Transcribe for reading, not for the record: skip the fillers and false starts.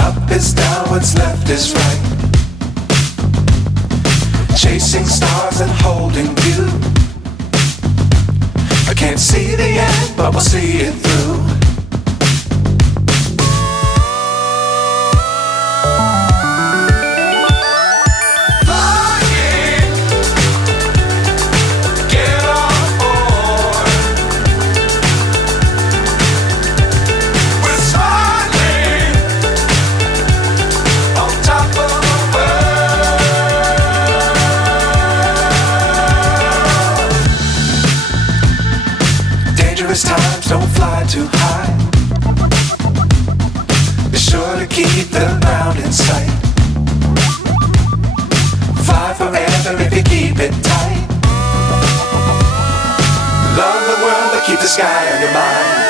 Up is down, what's left is right. Chasing stars and holding you. I can't see the end, but we'll see it through. Times don't fly too high. Be sure to keep the ground in sight. Fly forever if you keep it tight. Love the world but keep the sky on your mind.